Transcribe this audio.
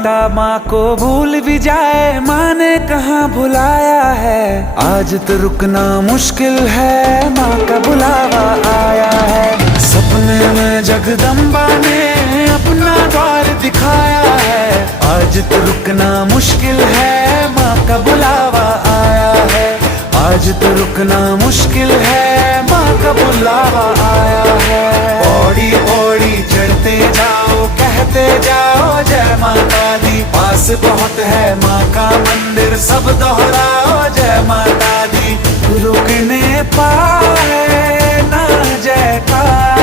बेटा माँ को भूल भी जाए, माँ ने कहाँ भुलाया है। आज तो रुकना मुश्किल है, माँ का बुलावा आया है। सपने में जगदम्बा ने अपना द्वार दिखाया है। आज तो रुकना मुश्किल है, माँ का बुलावा आया है। आज तो रुकना मुश्किल है, माँ का बुलावा आया है। पौड़ी पौड़ी चढ़ते जाओ, कहते जाओ जय माता दी। पास बहुत है माँ का मंदिर, सब दोहराओ जय माता दी। रुकने पाए ना जयकार,